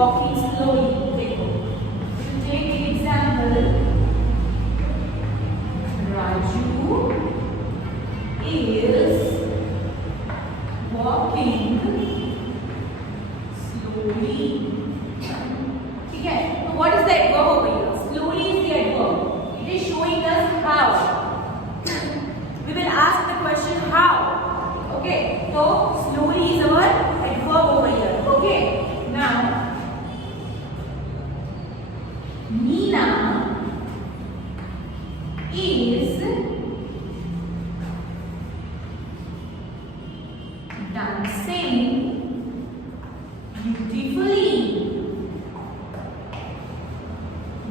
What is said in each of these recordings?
walking slowly. देखो, to take the example, Raju is walking slowly. ठीक है? तो what is the adverb over here? Slowly is the adverb. It is showing us how. We will ask the question how. Okay? So slowly is our adverb over here. Okay? Now, Meena is dancing beautifully.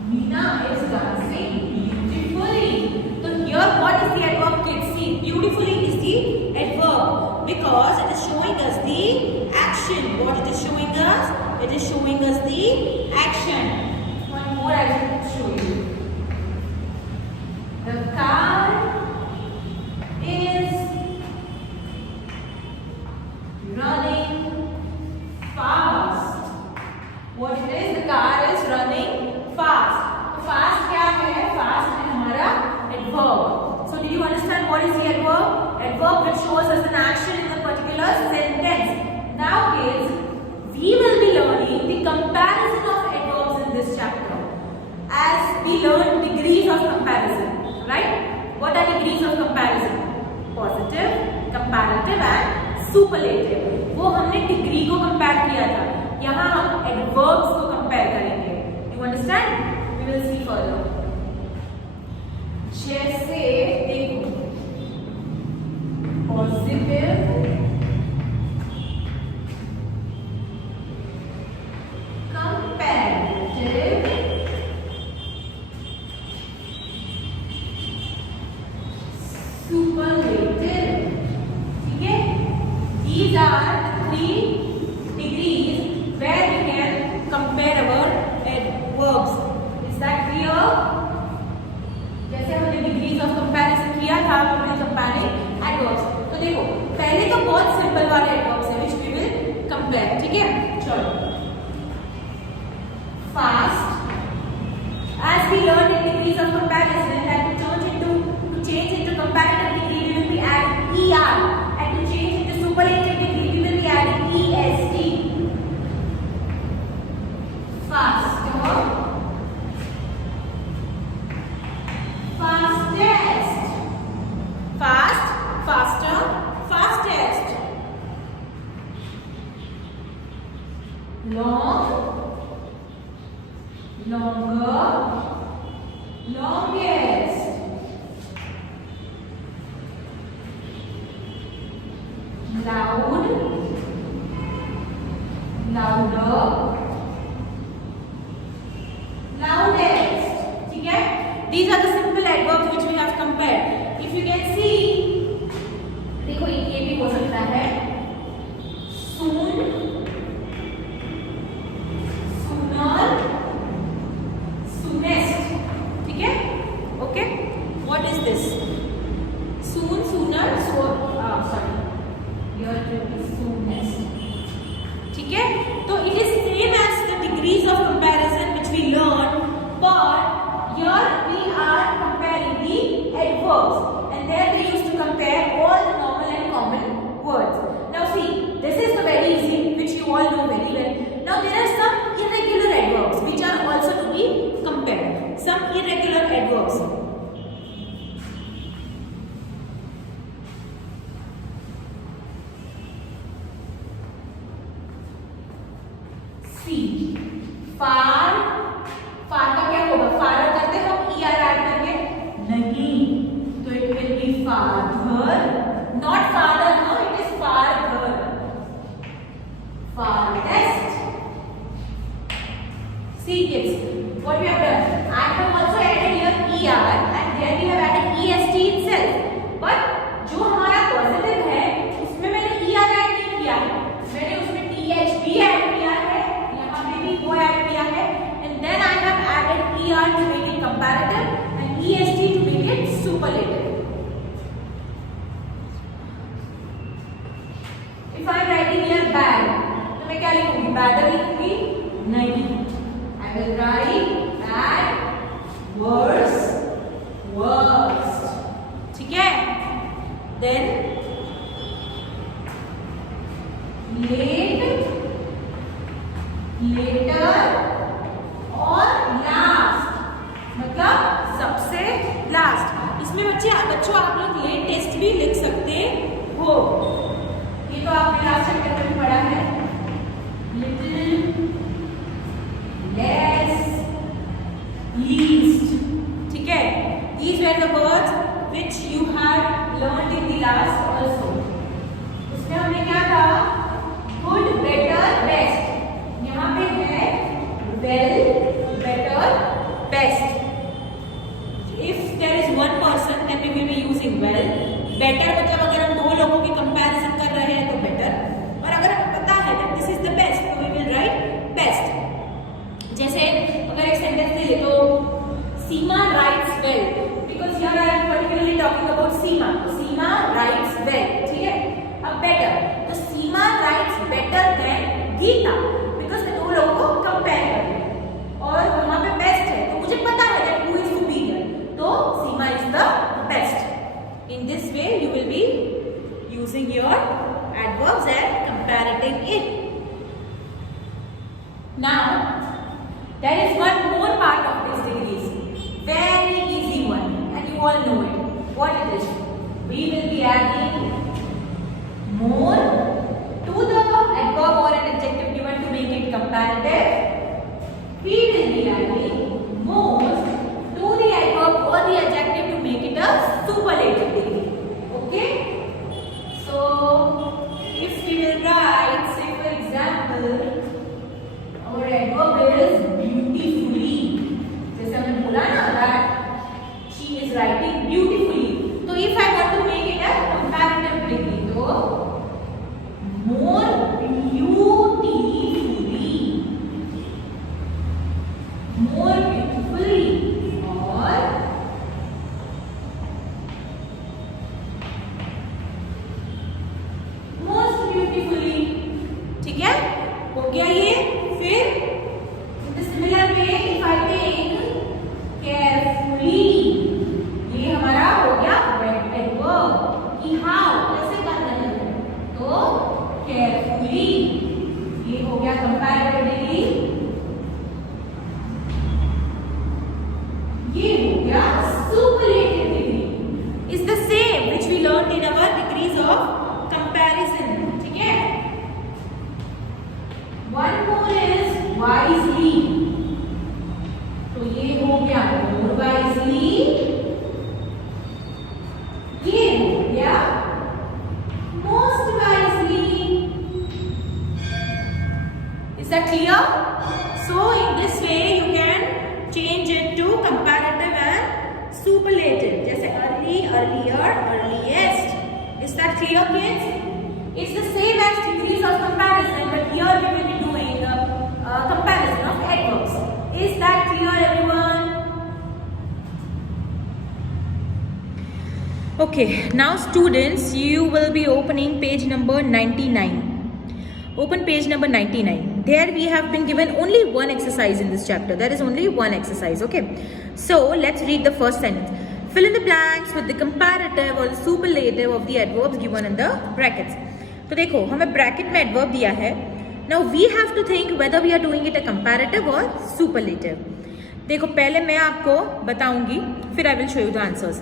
Meena is dancing beautifully. So here what is the adverb, kids? See, beautifully is the adverb because it is showing us the action. What it is showing us? It is showing us the action. One more I will show you. The car is running fast. What it is? The car is running fast. तो fast क्या है? Fast है हमारा adverb. So did you understand what is the adverb? Adverb which shows us an action in a particular sentence. Now kids, we will be learning the comparison of adverbs in this chapter. As we learn degrees of comparison, right? What are degrees of comparison? Positive, comparative and superlative. वो हमने degree को compare किया था. यहाँ हम adverbs को compare करेंगे. You understand? We will see further. जैसे देखो, पॉजिटिव, कंपैरेटिव, सुपरलेटिव. ठीक है? These are the three degrees where we can compare our adverbs. Is that clear? जैसे हमने degrees of comparison किया था, हमने comparing adverbs. तो देखो, पहले तो बहुत simple वाले adverbs हैं which we will compare. ठीक है? चलो. Fast. As we learned in degrees of comparison that to change into comparative degree we will be adding er, and to change into superlative degree we will be adding est. Faster, fastest. Fast, faster, fastest. Long, longer, longest. Loud, louder, loudest. ठीक है? These are the simple adverbs which we have compared. If you can see, देखो ये भी हो सकता है. Soon, sooner, soonest. ठीक है? Okay? What is this? Soon, sooner, sorry. Here it is soonest. ठीक है? तो it is same as the degrees of comparison which we learned, but here we are comparing the adverbs, and there we used to compare all the normal and common words. Now see, this is the very easy which you all know very well. Now there are some irregular adverbs which are also to be compared. Some irregular adverbs. See, far, far का क्या होगा? far करते हम er add करके नहीं, तो it will be farther, not father, no, it is farther. Farthest. See kids, what we have done? I have also added here er and then we have added est itself. But जो हमारा positive है, उसमें मैंने er add नहीं किया है. मैंने उसमें th भी ऐड किया है, यहाँ पे भी वो ऐड किया है, and then I have added er to make it comparative and est to make it superlative. If I am writing here bad, तो मैं क्या लिखूंगी? Better लिखूंगी, नहीं, I will write at worst, ठीक है। Then late, later और last, मतलब सबसे लास्ट। इसमें बच्चों आप लोग लेटेस्ट भी लिख सकते हो। ये तो आपने लास्ट चैप्टर में पढ़ा है, लिटिल, लेस, लीस्ट, ठीक है। These were the words which you had learned in the last also. उसमें हमने क्या था, good, better, best। यहाँ पे है well, better, best। If there is one person, then we will be using well. Better मतलब अगर हम दो लोगों की कंपैरिजन कर रहे हैं तो better, और अगर हमें पता है that this is the best, तो we will write best। जैसे अगर एक सेंटेंस ले तो Seema writes well, because here I am particularly talking about Seema. Seema writes well, ठीक है। अब better, तो Seema writes better than Geeta, because मैं दो लोगों को कंपेयर कर रही हूँ, और वहाँ पे बेस्ट है तो मुझे पता है that who is superior, तो Seema is the best। In this way you will be using your adverbs and comparative it. Now there is one more part of this degrees, very easy one, and you all know it. What it is? We will be adding more to the adverb or an adjective given to make it comparative. We will be adding more to the adverb or the adjective to make it a superlative degree. Okay? So if we will write, say for example, our adverb is beautifully, जैसे हमने बोला ना that she is writing beautifully, तो if I want to make it a comparative degree, तो more beautifully, more beautifully, और most beautifully, ठीक है, हो गया ये। फिर in the similar way if I take carefully, ये हमारा हो गया adverb कि how कैसे करना है, तो carefully ये हो गया comparative degree, ये हो गया superlative degree। is the same which we learned in our degrees of comparison, ठीक है। One more is wisely, तो ये हो गया more wisely, ये हो गया most wisely। Is that clear? So in this way you can change it to comparative and superlative, जैसे early, earlier, earliest। Is that clear, kids? It's the same as degrees of comparison, but here we will be doing comparison of adverbs. Is that clear, everyone? Okay, now students, you will be opening page number 99. Open page number 99. There we have been given only one exercise in this chapter. There is only one exercise, okay? So, let's read the first sentence. Fill in the blanks with the comparative or the superlative of the adverbs given in the brackets. तो देखो हमें bracket में adverb दिया है। Now we have to think whether we are doing it a comparative और superlative. देखो पहले मैं आपको बताऊंगी, फिर I will show you the answers.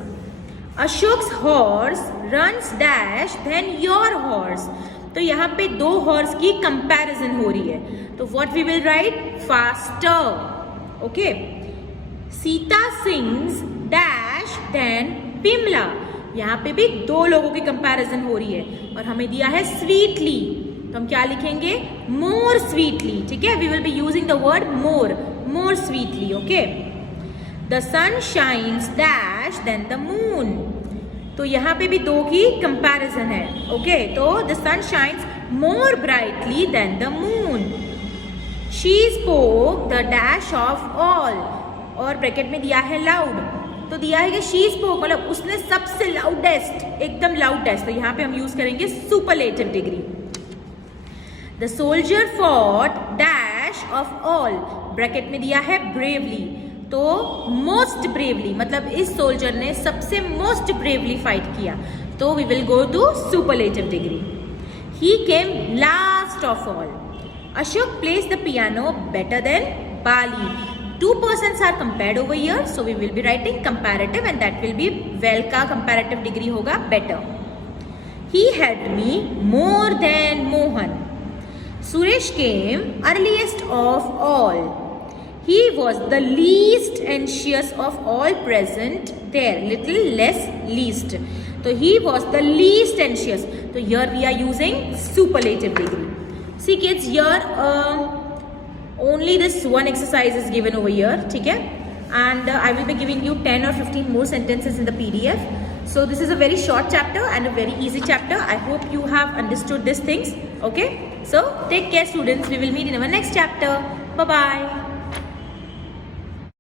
Ashok's horse runs dash than your horse, तो यहाँ पे दो हॉर्स की कंपैरिजन हो रही है, तो what we will write, faster. Okay, Sita sings dash than Bimla, यहाँ पे भी दो लोगों की कंपैरिजन हो रही है और हमें दिया है स्वीटली, तो हम क्या लिखेंगे, मोर स्वीटली, ठीक है। We will be using the word more, more sweetly, okay. The sun shines dash than the moon, तो यहाँ पे भी दो की कंपैरिजन है, ओके। तो the sun shines more brightly than the moon. She spoke the dash of all, और bracket में दिया है लाउड, तो दिया है कि शी स्पोक मतलब उसने सबसे लाउडेस्ट, एकदम लाउडेस्ट, तो यहाँ पे हम यूज करेंगे superlative degree. The soldier fought dash of all, bracket में दिया है bravely, तो most bravely मतलब इस सोल्जर ने सबसे most bravely फाइट किया, तो we will go to superlative degree. He came last of all. Ashok plays the piano better than Bali. Two persons are compared over here, so we will be writing comparative, and that will be well का comparative degree होगा better. He had me more than Mohan. Suresh came earliest of all. He was the least anxious of all present there. Little less least. So he was the least anxious. So here we are using superlative degree. See kids, here only this one exercise is given over here. ठीक है? And I will be giving you 10 or 15 more sentences in the PDF. So this is a very short chapter and a very easy chapter. I hope you have understood these things. Okay? So take care students. We will meet in our next chapter. Bye-bye.